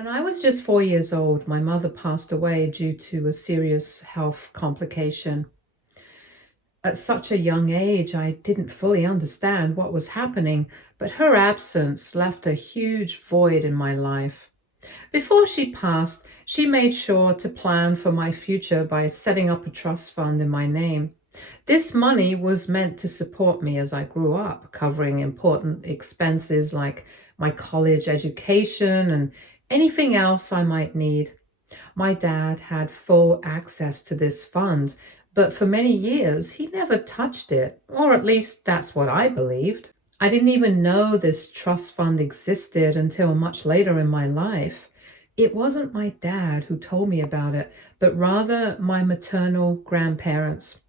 When I was just 4 years old, my mother passed away due to a serious health complication. At such a young age, I didn't fully understand what was happening, but her absence left a huge void in my life. Before she passed, she made sure to plan for my future by setting up a trust fund in my name. This money was meant to support me as I grew up, covering important expenses like my college education and anything else I might need. My dad had full access to this fund, but for many years he never touched it, or at least that's what I believed. I didn't even know this trust fund existed until much later in my life. It wasn't my dad who told me about it, but rather my maternal grandparents.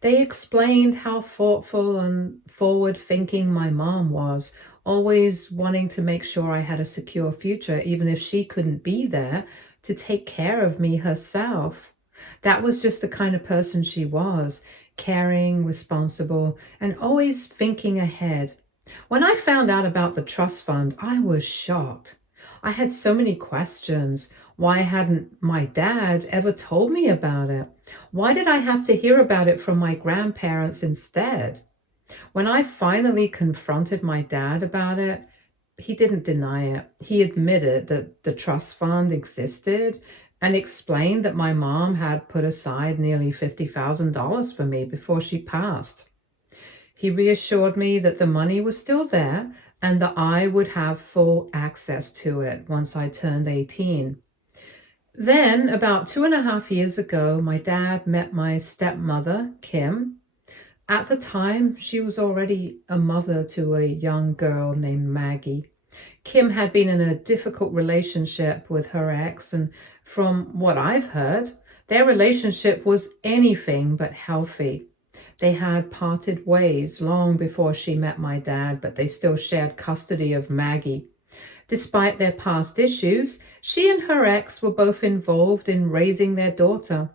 They explained how thoughtful and forward thinking my mom was, always wanting to make sure I had a secure future, even if she couldn't be there to take care of me herself. That was just the kind of person she was, caring, responsible, and always thinking ahead. When I found out about the trust fund, I was shocked. I had so many questions. Why hadn't my dad ever told me about it? Why did I have to hear about it from my grandparents instead? When I finally confronted my dad about it, he didn't deny it. He admitted that the trust fund existed and explained that my mom had put aside nearly $50,000 for me before she passed. He reassured me that the money was still there and that I would have full access to it once I turned 18. Then, about 2.5 years ago, my dad met my stepmother, Kim. At the time, she was already a mother to a young girl named Maggie. Kim had been in a difficult relationship with her ex, and from what I've heard, their relationship was anything but healthy. They had parted ways long before she met my dad, but they still shared custody of Maggie. Despite their past issues, she and her ex were both involved in raising their daughter.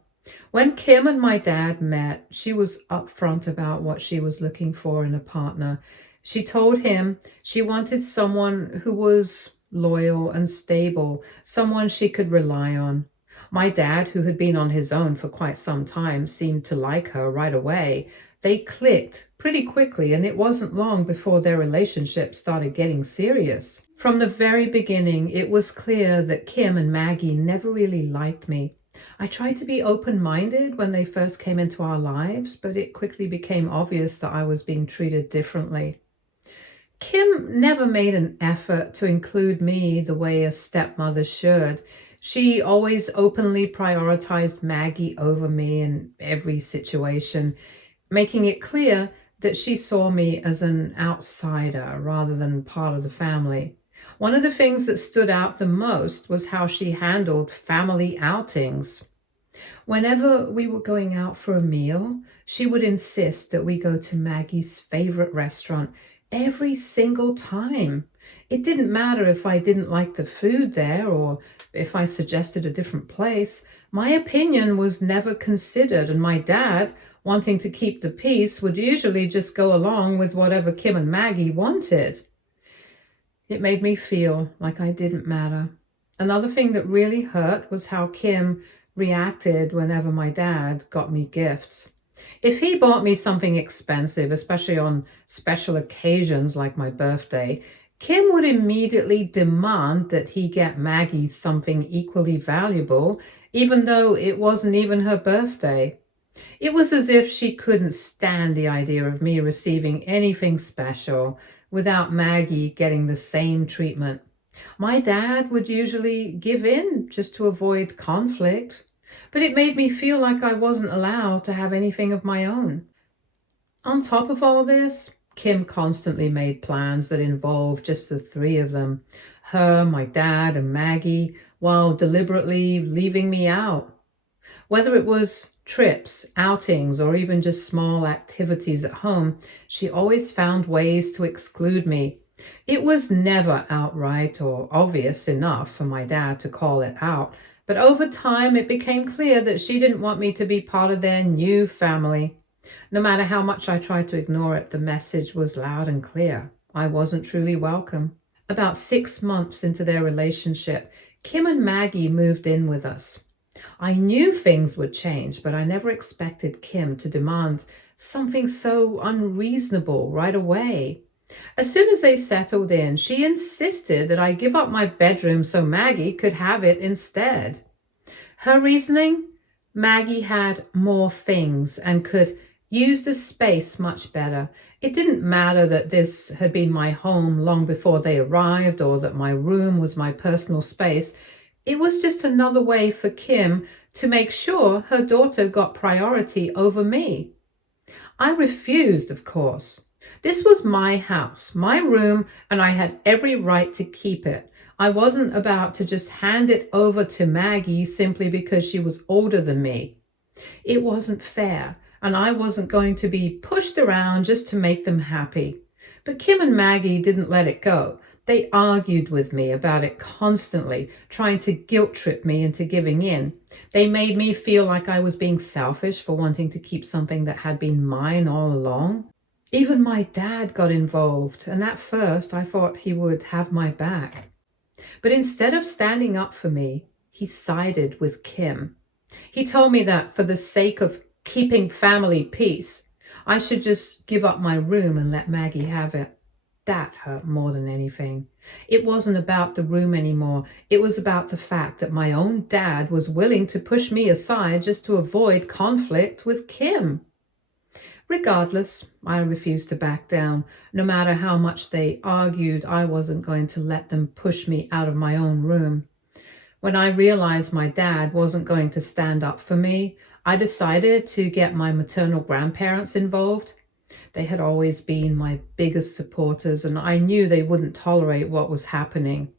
When Kim and my dad met, she was upfront about what she was looking for in a partner. She told him she wanted someone who was loyal and stable, someone she could rely on. My dad, who had been on his own for quite some time, seemed to like her right away. They clicked pretty quickly, and it wasn't long before their relationship started getting serious. From the very beginning, it was clear that Kim and Maggie never really liked me. I tried to be open-minded when they first came into our lives, but it quickly became obvious that I was being treated differently. Kim never made an effort to include me the way a stepmother should. She always openly prioritized Maggie over me in every situation, making it clear that she saw me as an outsider rather than part of the family. One of the things that stood out the most was how she handled family outings. Whenever we were going out for a meal, she would insist that we go to Maggie's favorite restaurant every single time. It didn't matter if I didn't like the food there or if I suggested a different place. My opinion was never considered, and my dad, wanting to keep the peace, would usually just go along with whatever Kim and Maggie wanted. It made me feel like I didn't matter. Another thing that really hurt was how Kim reacted whenever my dad got me gifts. If he bought me something expensive, especially on special occasions like my birthday, Kim would immediately demand that he get Maggie something equally valuable, even though it wasn't even her birthday. It was as if she couldn't stand the idea of me receiving anything special without Maggie getting the same treatment. My dad would usually give in just to avoid conflict, but it made me feel like I wasn't allowed to have anything of my own. On top of all this, Kim constantly made plans that involved just the three of them, her, my dad, and Maggie, while deliberately leaving me out. Whether it was trips, outings, or even just small activities at home, she always found ways to exclude me. It was never outright or obvious enough for my dad to call it out, but over time it became clear that she didn't want me to be part of their new family. No matter how much I tried to ignore it, the message was loud and clear. I wasn't truly welcome. About 6 months into their relationship, Kim and Maggie moved in with us. I knew things would change, but I never expected Kim to demand something so unreasonable right away. As soon as they settled in, she insisted that I give up my bedroom so Maggie could have it instead. Her reasoning? Maggie had more things and could use the space much better. It didn't matter that this had been my home long before they arrived or that my room was my personal space. It was just another way for Kim to make sure her daughter got priority over me. I refused, of course. This was my house, my room, and I had every right to keep it. I wasn't about to just hand it over to Maggie simply because she was older than me. It wasn't fair, and I wasn't going to be pushed around just to make them happy. But Kim and Maggie didn't let it go. They argued with me about it constantly, trying to guilt trip me into giving in. They made me feel like I was being selfish for wanting to keep something that had been mine all along. Even my dad got involved, and at first I thought he would have my back. But instead of standing up for me, he sided with Kim. He told me that for the sake of keeping family peace, I should just give up my room and let Maggie have it. That hurt more than anything. It wasn't about the room anymore. It was about the fact that my own dad was willing to push me aside just to avoid conflict with Kim. Regardless, I refused to back down. No matter how much they argued, I wasn't going to let them push me out of my own room. When I realized my dad wasn't going to stand up for me, I decided to get my maternal grandparents involved. They had always been my biggest supporters, and I knew they wouldn't tolerate what was happening.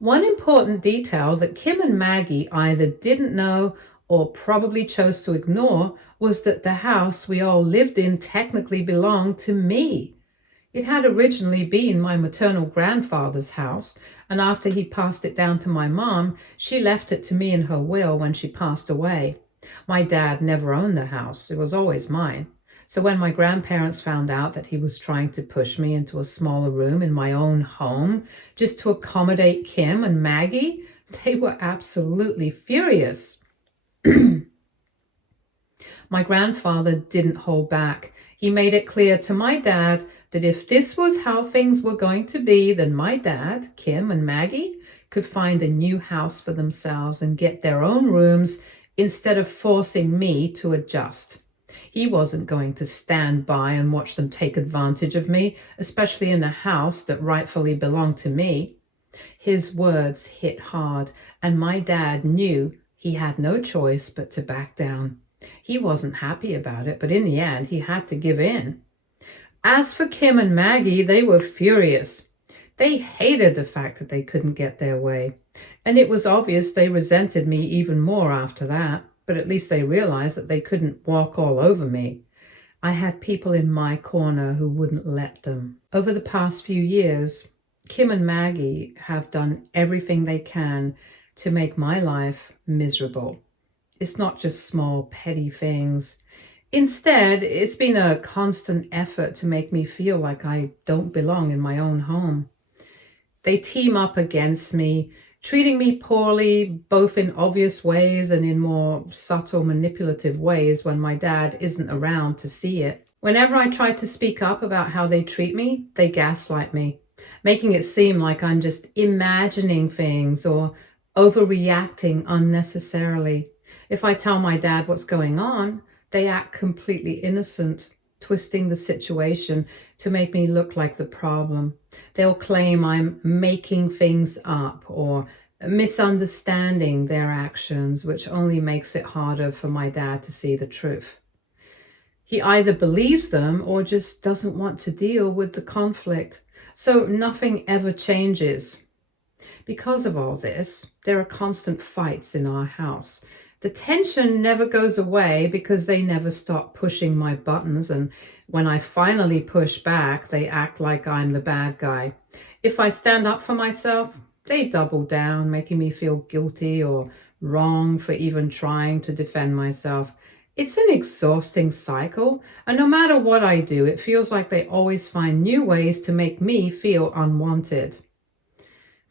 One important detail that Kim and Maggie either didn't know or probably chose to ignore was that the house we all lived in technically belonged to me. It had originally been my maternal grandfather's house, and after he passed it down to my mom, she left it to me in her will when she passed away. My dad never owned the house. It was always mine. So when my grandparents found out that he was trying to push me into a smaller room in my own home just to accommodate Kim and Maggie, they were absolutely furious. My grandfather didn't hold back. He made it clear to my dad that if this was how things were going to be, then my dad, Kim and Maggie, could find a new house for themselves and get their own rooms instead of forcing me to adjust. He wasn't going to stand by and watch them take advantage of me, especially in a house that rightfully belonged to me. His words hit hard, and my dad knew he had no choice but to back down. He wasn't happy about it, but in the end, he had to give in. As for Kim and Maggie, they were furious. They hated the fact that they couldn't get their way, and it was obvious they resented me even more after that, but at least they realized that they couldn't walk all over me. I had people in my corner who wouldn't let them. Over the past few years, Kim and Maggie have done everything they can to make my life miserable. It's not just small, petty things. Instead, it's been a constant effort to make me feel like I don't belong in my own home. They team up against me, treating me poorly, both in obvious ways and in more subtle, manipulative ways when my dad isn't around to see it. Whenever I try to speak up about how they treat me, they gaslight me, making it seem like I'm just imagining things or overreacting unnecessarily. If I tell my dad what's going on, they act completely innocent, twisting the situation to make me look like the problem. They'll claim I'm making things up or misunderstanding their actions, which only makes it harder for my dad to see the truth. He either believes them or just doesn't want to deal with the conflict, so nothing ever changes. Because of all this, there are constant fights in our house. The tension never goes away because they never stop pushing my buttons, and when I finally push back, they act like I'm the bad guy. If I stand up for myself, they double down, making me feel guilty or wrong for even trying to defend myself. It's an exhausting cycle, and no matter what I do, it feels like they always find new ways to make me feel unwanted.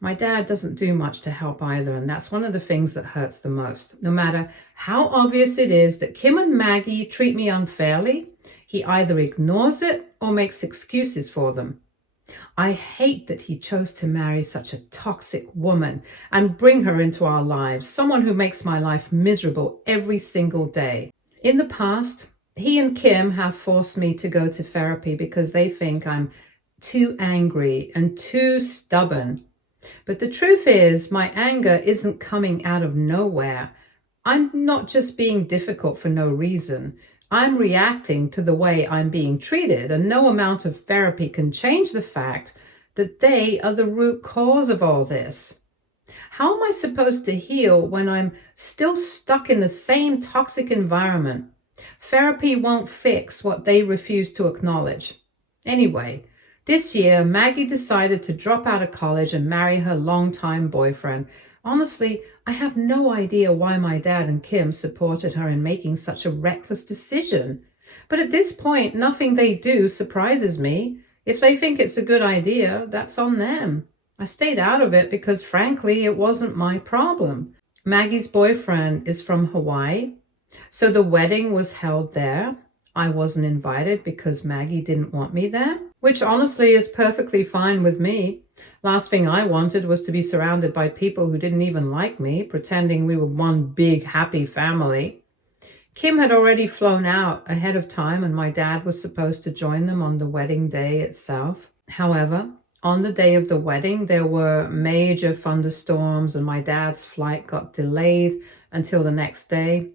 My dad doesn't do much to help either, and that's one of the things that hurts the most. No matter how obvious it is that Kim and Maggie treat me unfairly, he either ignores it or makes excuses for them. I hate that he chose to marry such a toxic woman and bring her into our lives, someone who makes my life miserable every single day. In the past, he and Kim have forced me to go to therapy because they think I'm too angry and too stubborn. But the truth is, my anger isn't coming out of nowhere. I'm not just being difficult for no reason. I'm reacting to the way I'm being treated, and no amount of therapy can change the fact that they are the root cause of all this. How am I supposed to heal when I'm still stuck in the same toxic environment? Therapy won't fix what they refuse to acknowledge. Anyway, this year, Maggie decided to drop out of college and marry her longtime boyfriend. Honestly, I have no idea why my dad and Kim supported her in making such a reckless decision. But at this point, nothing they do surprises me. If they think it's a good idea, that's on them. I stayed out of it because, frankly, it wasn't my problem. Maggie's boyfriend is from Hawaii, so the wedding was held there. I wasn't invited because Maggie didn't want me there, which honestly is perfectly fine with me. Last thing I wanted was to be surrounded by people who didn't even like me, pretending we were one big happy family. Kim had already flown out ahead of time, and my dad was supposed to join them on the wedding day itself. However, on the day of the wedding, there were major thunderstorms and my dad's flight got delayed until the next day.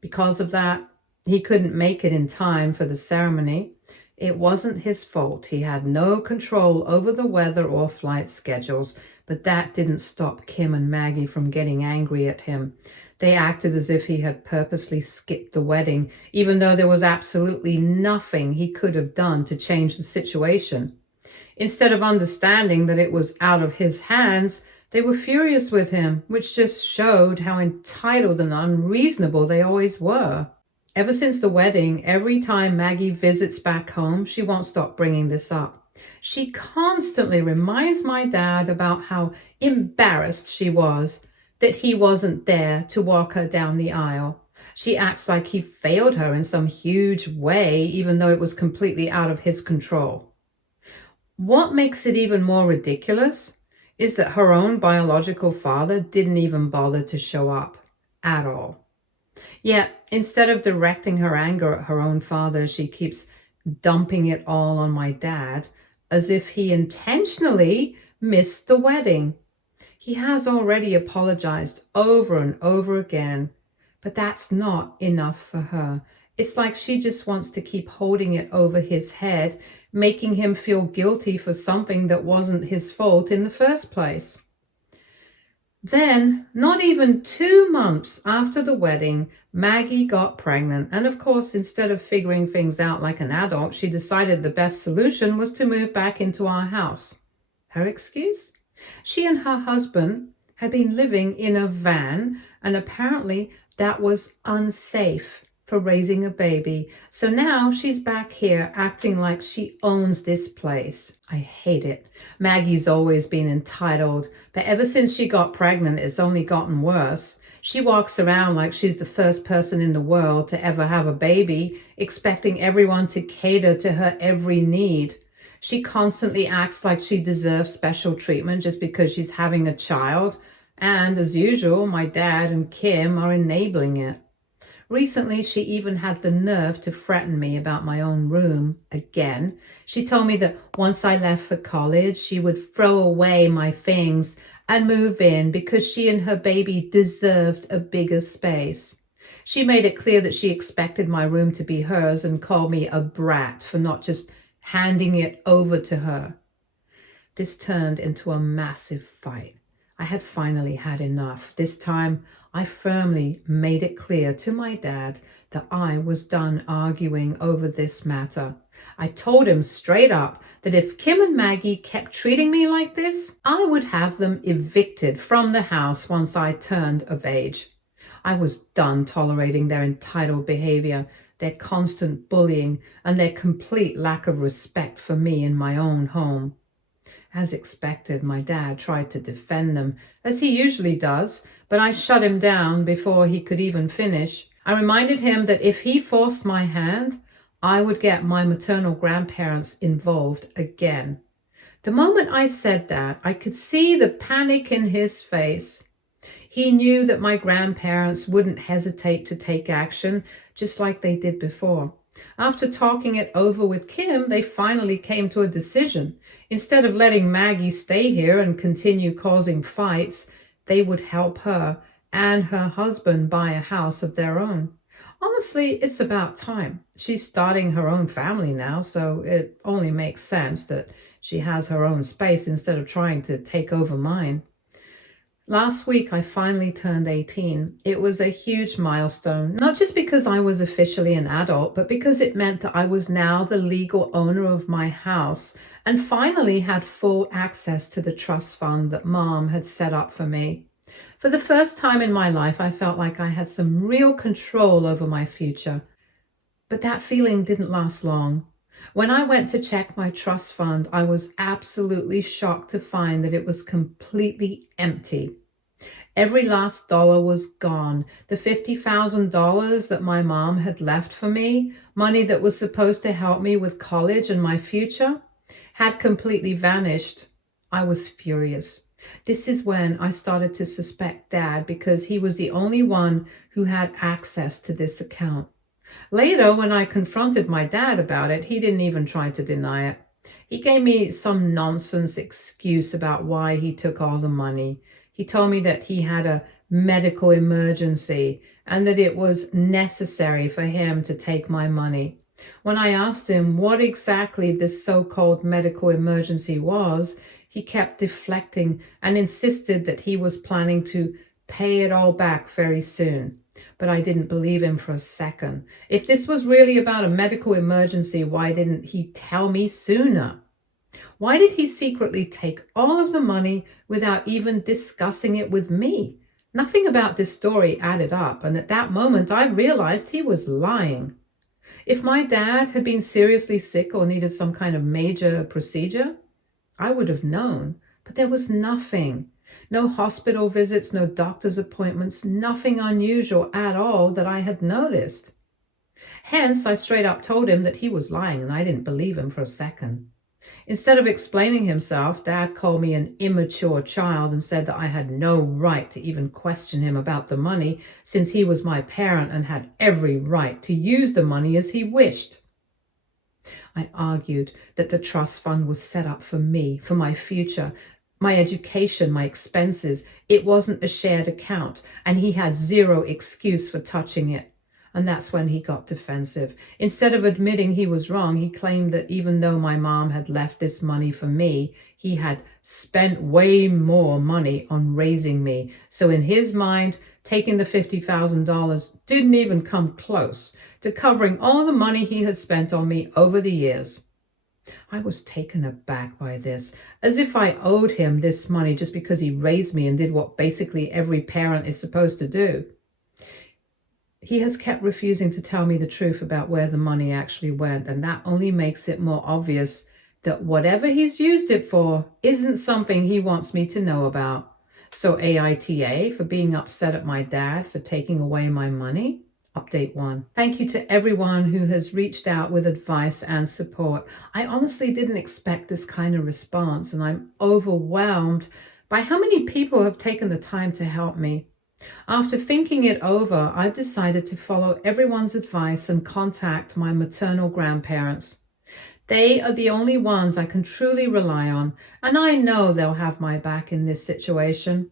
Because of that, he couldn't make it in time for the ceremony. It wasn't his fault. He had no control over the weather or flight schedules, but that didn't stop Kim and Maggie from getting angry at him. They acted as if he had purposely skipped the wedding, even though there was absolutely nothing he could have done to change the situation. Instead of understanding that it was out of his hands, they were furious with him, which just showed how entitled and unreasonable they always were. Ever since the wedding, every time Maggie visits back home, she won't stop bringing this up. She constantly reminds my dad about how embarrassed she was that he wasn't there to walk her down the aisle. She acts like he failed her in some huge way, even though it was completely out of his control. What makes it even more ridiculous is that her own biological father didn't even bother to show up at all. Yet, instead of directing her anger at her own father, she keeps dumping it all on my dad, as if he intentionally missed the wedding. He has already apologized over and over again, but that's not enough for her. It's like she just wants to keep holding it over his head, making him feel guilty for something that wasn't his fault in the first place. Then, not even 2 months after the wedding, Maggie got pregnant. And of course, instead of figuring things out like an adult, she decided the best solution was to move back into our house. Her excuse? She and her husband had been living in a van, and apparently that was unsafe for raising a baby. So now she's back here acting like she owns this place. I hate it. Maggie's always been entitled, but ever since she got pregnant, it's only gotten worse. She walks around like she's the first person in the world to ever have a baby, expecting everyone to cater to her every need. She constantly acts like she deserves special treatment just because she's having a child. And as usual, my dad and Kim are enabling it. Recently, she even had the nerve to threaten me about my own room again. She told me that once I left for college, she would throw away my things and move in because she and her baby deserved a bigger space. She made it clear that she expected my room to be hers and called me a brat for not just handing it over to her. This turned into a massive fight. I had finally had enough. This time, I firmly made it clear to my dad that I was done arguing over this matter. I told him straight up that if Kim and Maggie kept treating me like this, I would have them evicted from the house once I turned of age. I was done tolerating their entitled behavior, their constant bullying, and their complete lack of respect for me in my own home. As expected, my dad tried to defend them, as he usually does, but I shut him down before he could even finish. I reminded him that if he forced my hand, I would get my maternal grandparents involved again. The moment I said that, I could see the panic in his face. He knew that my grandparents wouldn't hesitate to take action, just like they did before. After talking it over with Kim, they finally came to a decision. Instead of letting Maggie stay here and continue causing fights, they would help her and her husband buy a house of their own. Honestly, it's about time. She's starting her own family now, so it only makes sense that she has her own space instead of trying to take over mine. Last week, I finally turned 18. It was a huge milestone, not just because I was officially an adult, but because it meant that I was now the legal owner of my house and finally had full access to the trust fund that Mom had set up for me. For the first time in my life, I felt like I had some real control over my future. But that feeling didn't last long. When I went to check my trust fund, I was absolutely shocked to find that it was completely empty. Every last dollar was gone. The $50,000 that my mom had left for me, money that was supposed to help me with college and my future, had completely vanished. I was furious. This is when I started to suspect Dad because he was the only one who had access to this account. Later, when I confronted my dad about it, he didn't even try to deny it. He gave me some nonsense excuse about why he took all the money. He told me that he had a medical emergency and that it was necessary for him to take my money. When I asked him what exactly this so-called medical emergency was, he kept deflecting and insisted that he was planning to pay it all back very soon. But I didn't believe him for a second. If this was really about a medical emergency, why didn't he tell me sooner? Why did he secretly take all of the money without even discussing it with me? Nothing about this story added up, and at that moment I realized he was lying. If my dad had been seriously sick or needed some kind of major procedure, I would have known, but there was nothing. No hospital visits, no doctor's appointments, nothing unusual at all that I had noticed. Hence, I straight up told him that he was lying, and I didn't believe him for a second. Instead of explaining himself, Dad called me an immature child and said that I had no right to even question him about the money since he was my parent and had every right to use the money as he wished. I argued that the trust fund was set up for me, for my future, my education, my expenses. It wasn't a shared account, and he had zero excuse for touching it. And that's when he got defensive. Instead of admitting he was wrong, he claimed that even though my mom had left this money for me, he had spent way more money on raising me. So in his mind, taking the $50,000 didn't even come close to covering all the money he had spent on me over the years. I was taken aback by this, as if I owed him this money just because he raised me and did what basically every parent is supposed to do. He has kept refusing to tell me the truth about where the money actually went, and that only makes it more obvious that whatever he's used it for isn't something he wants me to know about. So AITA for being upset at my dad for taking away my money. Update 1. Thank you to everyone who has reached out with advice and support. I honestly didn't expect this kind of response, and I'm overwhelmed by how many people have taken the time to help me. After thinking it over, I've decided to follow everyone's advice and contact my maternal grandparents. They are the only ones I can truly rely on, and I know they'll have my back in this situation.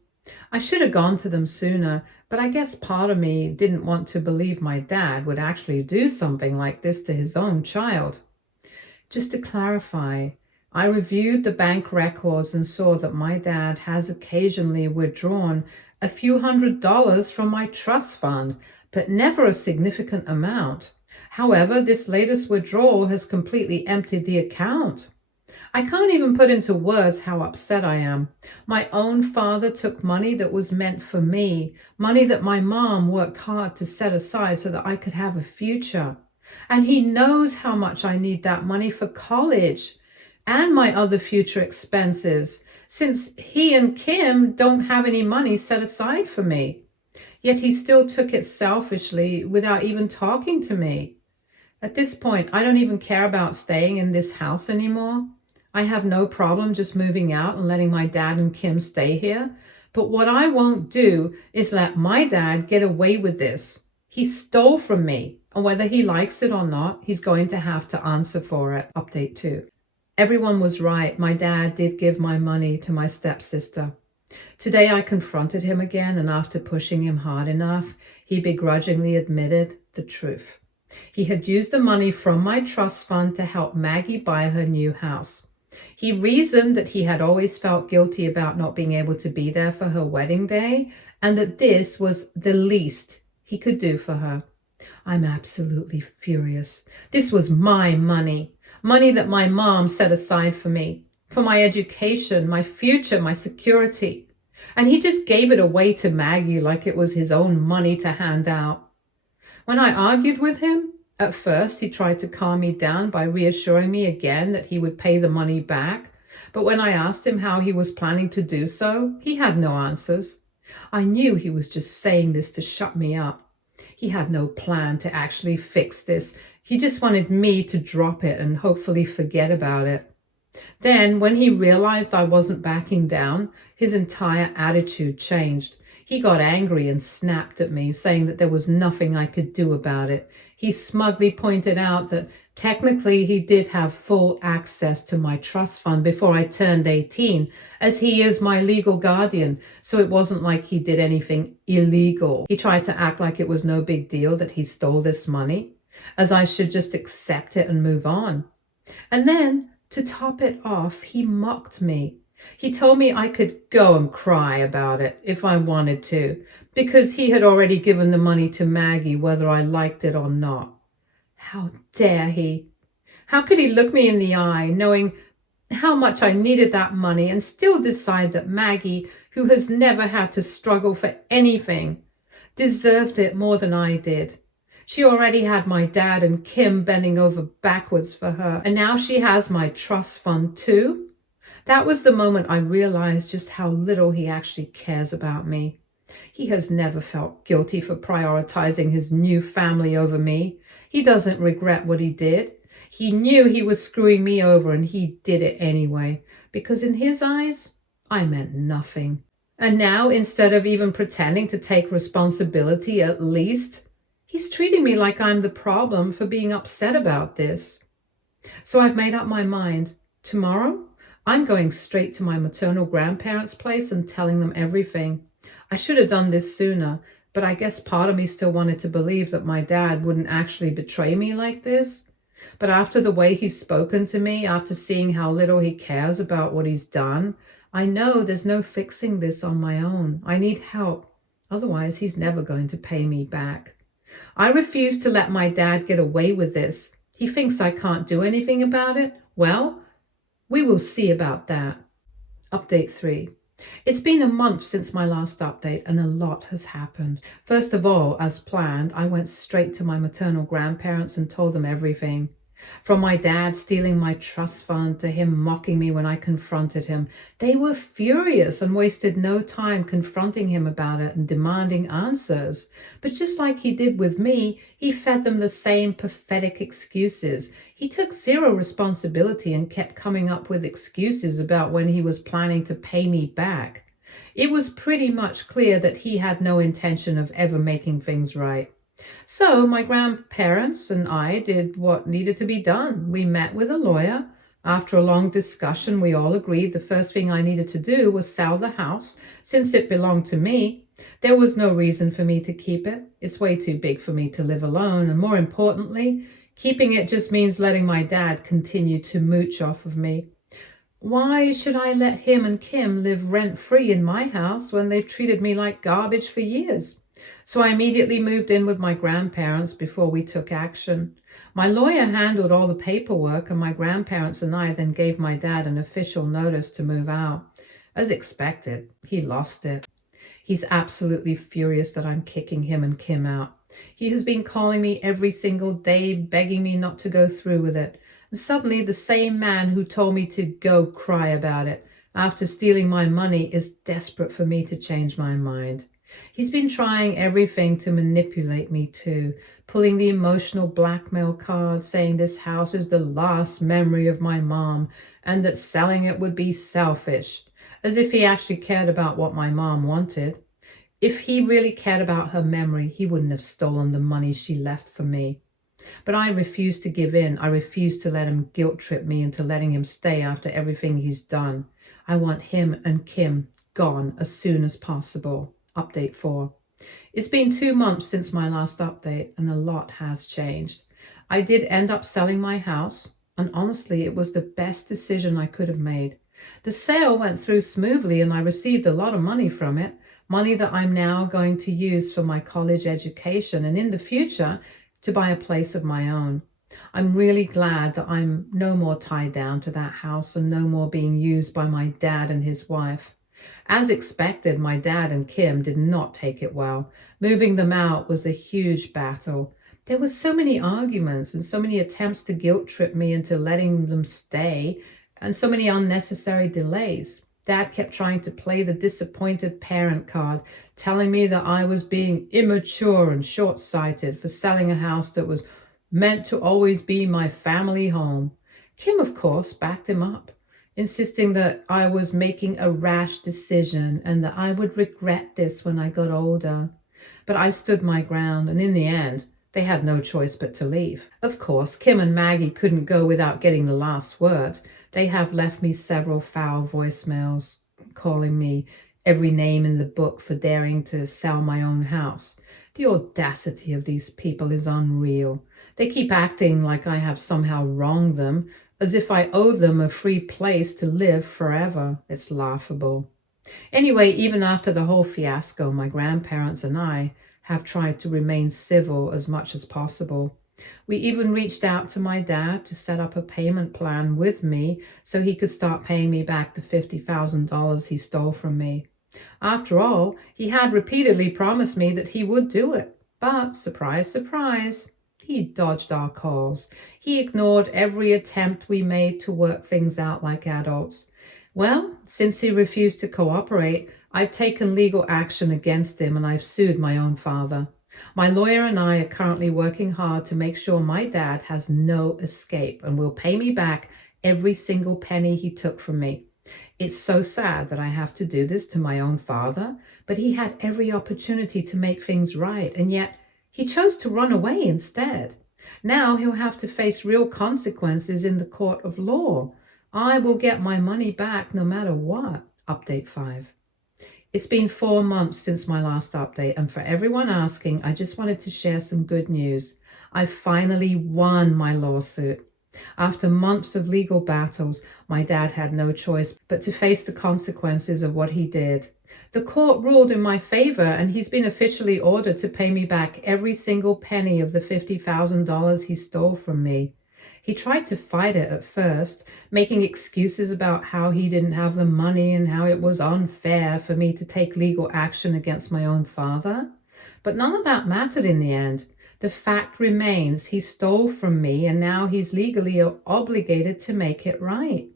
I should have gone to them sooner, but I guess part of me didn't want to believe my dad would actually do something like this to his own child. Just to clarify, I reviewed the bank records and saw that my dad has occasionally withdrawn a few $100s from my trust fund, but never a significant amount. However, this latest withdrawal has completely emptied the account. I can't even put into words how upset I am. My own father took money that was meant for me, money that my mom worked hard to set aside so that I could have a future. And he knows how much I need that money for college. and my other future expenses, since he and Kim don't have any money set aside for me. Yet he still took it selfishly without even talking to me. At this point, I don't even care about staying in this house anymore. I have no problem just moving out and letting my dad and Kim stay here. But what I won't do is let my dad get away with this. He stole from me, and whether he likes it or not, he's going to have to answer for it. Update 2. Everyone was right. My dad did give my money to my stepsister. Today I confronted him again, and after pushing him hard enough, he begrudgingly admitted the truth. He had used the money from my trust fund to help Maggie buy her new house. He reasoned that he had always felt guilty about not being able to be there for her wedding day, and that this was the least he could do for her. I'm absolutely furious. This was my money, money that my mom set aside for me, for my education, my future, my security. And he just gave it away to Maggie like it was his own money to hand out. When I argued with him, at first he tried to calm me down by reassuring me again that he would pay the money back. But when I asked him how he was planning to do so, he had no answers. I knew he was just saying this to shut me up. He had no plan to actually fix this. He just wanted me to drop it and hopefully forget about it. Then, when he realized I wasn't backing down, his entire attitude changed. He got angry and snapped at me, saying that there was nothing I could do about it. He smugly pointed out that technically he did have full access to my trust fund before I turned 18, as he is my legal guardian, so it wasn't like he did anything illegal. He tried to act like it was no big deal that he stole this money, as I should just accept it and move on. And then, to top it off, he mocked me. He told me I could go and cry about it if I wanted to, because he had already given the money to Maggie whether I liked it or not. How dare he? How could he look me in the eye, knowing how much I needed that money, and still decide that Maggie, who has never had to struggle for anything, deserved it more than I did? She already had my dad and Kim bending over backwards for her, and now she has my trust fund too? That was the moment I realized just how little he actually cares about me. He has never felt guilty for prioritizing his new family over me. He doesn't regret what he did. He knew he was screwing me over, and he did it anyway, because in his eyes, I meant nothing. And now, instead of even pretending to take responsibility at least, he's treating me like I'm the problem for being upset about this. So I've made up my mind. Tomorrow, I'm going straight to my maternal grandparents' place and telling them everything. I should have done this sooner, but I guess part of me still wanted to believe that my dad wouldn't actually betray me like this. But after the way he's spoken to me, after seeing how little he cares about what he's done, I know there's no fixing this on my own. I need help. Otherwise, he's never going to pay me back. I refuse to let my dad get away with this. He thinks I can't do anything about it. Well, we will see about that. Update 3. It's been a month since my last update, and a lot has happened. First of all, as planned, I went straight to my maternal grandparents and told them everything. From my dad stealing my trust fund to him mocking me when I confronted him, they were furious and wasted no time confronting him about it and demanding answers. But just like he did with me, he fed them the same pathetic excuses. He took zero responsibility and kept coming up with excuses about when he was planning to pay me back. It was pretty much clear that he had no intention of ever making things right. So my grandparents and I did what needed to be done. We met with a lawyer. After a long discussion, we all agreed the first thing I needed to do was sell the house, since it belonged to me. There was no reason for me to keep it. It's way too big for me to live alone, and more importantly, keeping it just means letting my dad continue to mooch off of me. Why should I let him and Kim live rent-free in my house when they've treated me like garbage for years? So I immediately moved in with my grandparents before we took action. My lawyer handled all the paperwork, and my grandparents and I then gave my dad an official notice to move out. As expected, he lost it. He's absolutely furious that I'm kicking him and Kim out. He has been calling me every single day, begging me not to go through with it. And suddenly the same man who told me to go cry about it after stealing my money is desperate for me to change my mind. He's been trying everything to manipulate me too, pulling the emotional blackmail card, saying this house is the last memory of my mom and that selling it would be selfish, as if he actually cared about what my mom wanted. If he really cared about her memory, he wouldn't have stolen the money she left for me. But I refuse to give in. I refuse to let him guilt trip me into letting him stay after everything he's done. I want him and Kim gone as soon as possible. Update 4. It's been 2 months since my last update, and a lot has changed. I did end up selling my house, and honestly, it was the best decision I could have made. The sale went through smoothly, and I received a lot of money from it, money that I'm now going to use for my college education and in the future to buy a place of my own. I'm really glad that I'm no more tied down to that house and no more being used by my dad and his wife. As expected, my dad and Kim did not take it well. Moving them out was a huge battle. There were so many arguments and so many attempts to guilt trip me into letting them stay, and so many unnecessary delays. Dad kept trying to play the disappointed parent card, telling me that I was being immature and short-sighted for selling a house that was meant to always be my family home. Kim, of course, backed him up, insisting that I was making a rash decision and that I would regret this when I got older. But I stood my ground, and in the end, they had no choice but to leave. Of course, Kim and Maggie couldn't go without getting the last word. They have left me several foul voicemails, calling me every name in the book for daring to sell my own house. The audacity of these people is unreal. They keep acting like I have somehow wronged them, as if I owe them a free place to live forever. It's laughable. Anyway, even after the whole fiasco, my grandparents and I have tried to remain civil as much as possible. We even reached out to my dad to set up a payment plan with me so he could start paying me back the $50,000 he stole from me. After all, he had repeatedly promised me that he would do it. But, surprise, surprise, he dodged our calls. He ignored every attempt we made to work things out like adults. Well, since he refused to cooperate, I've taken legal action against him and I've sued my own father. My lawyer and I are currently working hard to make sure my dad has no escape and will pay me back every single penny he took from me. It's so sad that I have to do this to my own father, but he had every opportunity to make things right, and yet he chose to run away instead. Now he'll have to face real consequences in the court of law. I will get my money back no matter what. Update 5. It's been 4 months since my last update, and for everyone asking, I just wanted to share some good news. I finally won my lawsuit. After months of legal battles, my dad had no choice but to face the consequences of what he did. The court ruled in my favor, and he's been officially ordered to pay me back every single penny of the $50,000 he stole from me. He tried to fight it at first, making excuses about how he didn't have the money and how it was unfair for me to take legal action against my own father. But none of that mattered in the end. The fact remains he stole from me, and now he's legally obligated to make it right.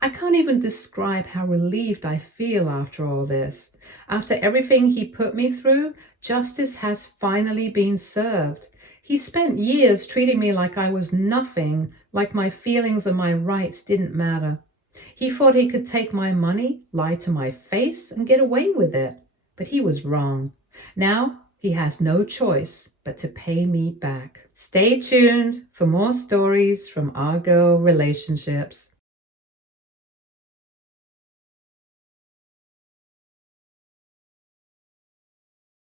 I can't even describe how relieved I feel after all this. After everything he put me through, justice has finally been served. He spent years treating me like I was nothing, like my feelings and my rights didn't matter. He thought he could take my money, lie to my face, and get away with it. But he was wrong. Now he has no choice but to pay me back. Stay tuned for more stories from our girl relationships.